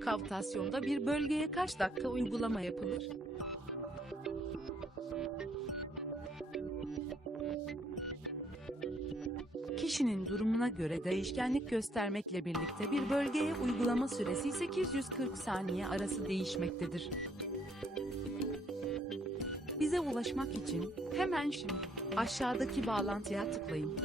Kavtasyonda bir bölgeye kaç dakika uygulama yapılır? Kişinin durumuna göre değişkenlik göstermekle birlikte bir bölgeye uygulama süresi 840 saniye arası değişmektedir. Bize ulaşmak için hemen şimdi aşağıdaki bağlantıya tıklayın.